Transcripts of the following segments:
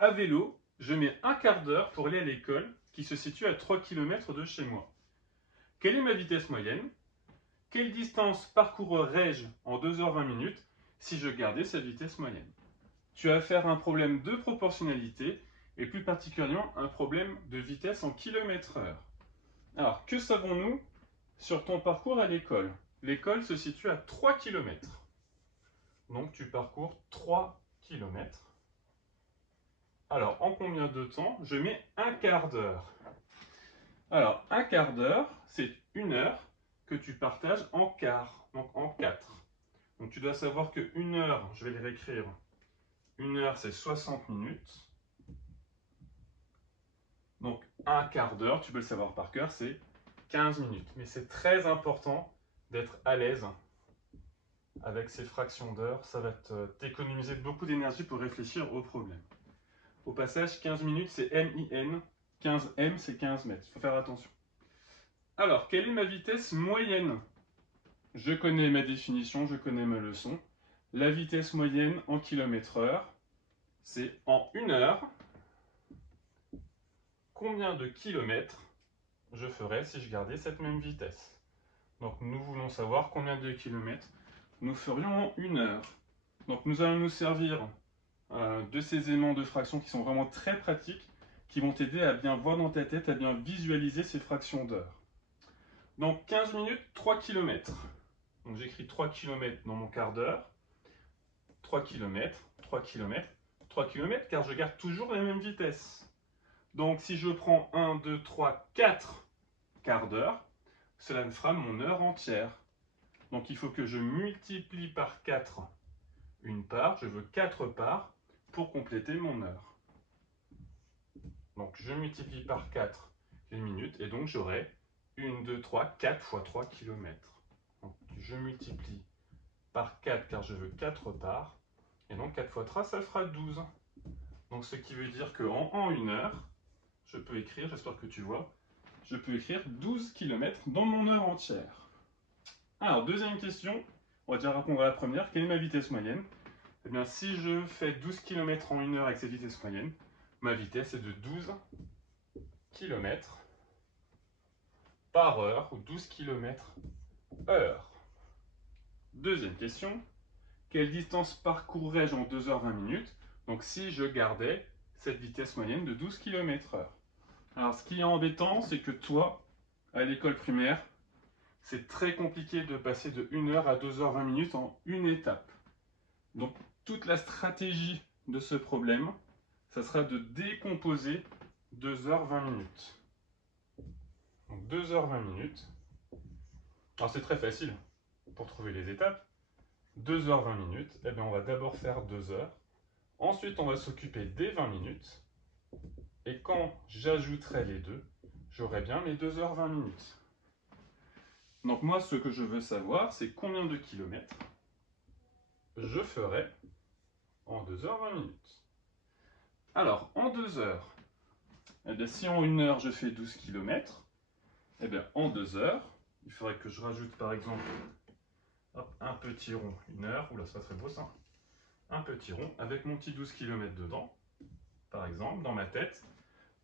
À vélo, je mets un quart d'heure pour aller à l'école qui se situe à 3 km de chez moi. Quelle est ma vitesse moyenne? Quelle distance parcourrais-je en 2h20 si je gardais cette vitesse moyenne? Tu as affaire à un problème de proportionnalité et plus particulièrement un problème de vitesse en km/h. Alors, que savons-nous sur ton parcours à l'école? L'école se situe à 3 km. Donc tu parcours 3 km. Alors, en combien de temps? Je mets un quart d'heure. Alors, un quart d'heure, c'est une heure que tu partages en quart, donc en 4. Donc tu dois savoir que une heure, je vais le réécrire, une heure c'est 60 minutes. Donc un quart d'heure, tu peux le savoir par cœur, c'est 15 minutes. Mais c'est très important d'être à l'aise avec ces fractions d'heures. Ça va t'économiser beaucoup d'énergie pour réfléchir au problème. Au passage, 15 minutes, c'est MIN. 15 M, c'est 15 mètres. Il faut faire attention. Alors, quelle est ma vitesse moyenne? Je connais ma définition, je connais ma leçon. La vitesse moyenne en km/h, c'est en une heure. Combien de kilomètres je ferais si je gardais cette même vitesse? Donc, nous voulons savoir combien de kilomètres nous ferions en une heure. Donc, nous allons nous servir de ces aimants de fractions qui sont vraiment très pratiques, qui vont t'aider à bien voir dans ta tête, à bien visualiser ces fractions d'heure. Donc 15 minutes, 3 km. Donc j'écris 3 km dans mon quart d'heure. 3 km, 3 km, 3 km, car je garde toujours la même vitesse. Donc si je prends 1, 2, 3, 4 quarts d'heure, cela me fera mon heure entière. Donc il faut que je multiplie par 4 une part, je veux 4 parts pour compléter mon heure. Donc je multiplie par 4 les minutes et donc j'aurai 1, 2, 3, 4 fois 3 km. Donc je multiplie par 4 car je veux 4 parts. Et donc 4 fois 3, ça fera 12. Donc ce qui veut dire qu'en une heure, je peux écrire, j'espère que tu vois, je peux écrire 12 km dans mon heure entière. Alors deuxième question, on va déjà répondre à la première. Quelle est ma vitesse moyenne? Eh bien si je fais 12 km en une heure avec cette vitesse moyenne, ma vitesse est de 12 km par heure ou 12 km heure. Deuxième question, quelle distance parcourrais-je en 2h20? Donc si je gardais cette vitesse moyenne de 12 km/h. Alors ce qui est embêtant, c'est que toi, à l'école primaire, c'est très compliqué de passer de 1 heure à 2h20 en une étape. Donc toute la stratégie de ce problème, ça sera de décomposer 2h20. Donc 2h20. Alors c'est très facile pour trouver les étapes. 2h20, eh bien on va d'abord faire 2 heures. Ensuite, on va s'occuper des 20 minutes. Et quand j'ajouterai les deux, j'aurai bien mes 2h20. Donc moi, ce que je veux savoir, c'est combien de kilomètres je ferai en 2h20. Alors, en 2 heures, eh bien, si en 1 heure je fais 12 km, eh bien, en 2 heures, il faudrait que je rajoute par exemple un petit rond, 1 heure, oula, c'est pas très beau ça, un petit rond avec mon petit 12 km dedans, par exemple, dans ma tête.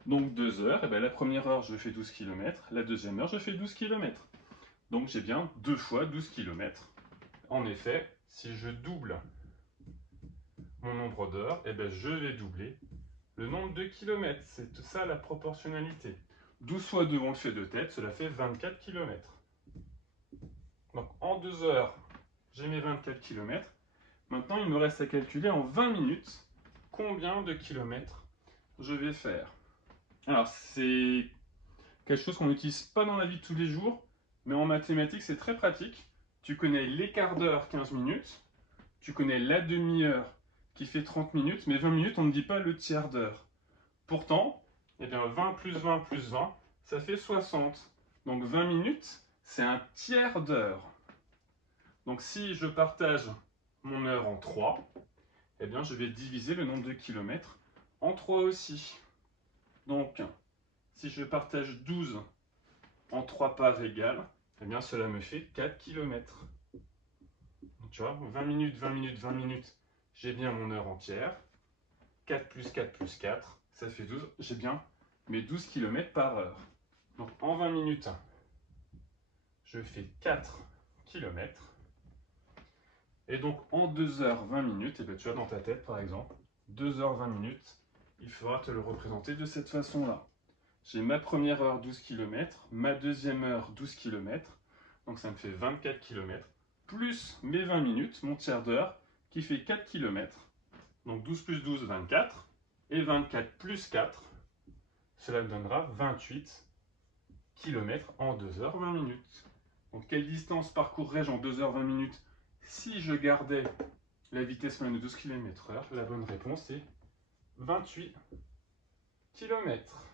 Donc 2 heures, et bien la première heure je fais 12 km, la deuxième heure je fais 12 km. Donc j'ai bien 2 fois 12 km. En effet, si je double mon nombre d'heures, et bien je vais doubler le nombre de kilomètres. C'est tout ça la proportionnalité. 12 fois 2, on le fait de tête, cela fait 24 km. Donc en 2 heures, j'ai mes 24 km. Maintenant, il me reste à calculer en 20 minutes combien de kilomètres je vais faire. Alors, c'est quelque chose qu'on n'utilise pas dans la vie de tous les jours, mais en mathématiques, c'est très pratique. Tu connais les quarts d'heure, 15 minutes. Tu connais la demi-heure qui fait 30 minutes, mais 20 minutes, on ne dit pas le tiers d'heure. Pourtant, eh bien, 20 plus 20 plus 20, ça fait 60. Donc 20 minutes, c'est un tiers d'heure. Donc si je partage mon heure en 3, eh bien, je vais diviser le nombre de kilomètres en 3 aussi. Donc, si je partage 12 en 3 parts égales, eh bien, cela me fait 4 km. Donc, tu vois, 20 minutes, 20 minutes, 20 minutes, j'ai bien mon heure entière. 4 plus 4 plus 4, ça fait 12. J'ai bien mes 12 km par heure. Donc en 20 minutes, je fais 4 km. Et donc en 2h20 minutes, et bien tu as dans ta tête par exemple, 2h20 minutes, il faudra te le représenter de cette façon-là. J'ai ma première heure 12 km, ma deuxième heure 12 km, donc ça me fait 24 km, plus mes 20 minutes, mon tiers d'heure, qui fait 4 km. Donc 12 plus 12, 24, et 24 plus 4, cela me donnera 28 km en 2h20 minutes. Donc quelle distance parcourrais-je en 2h20 minutes si je gardais la vitesse moyenne de 12 km/h? La bonne réponse est 28 km.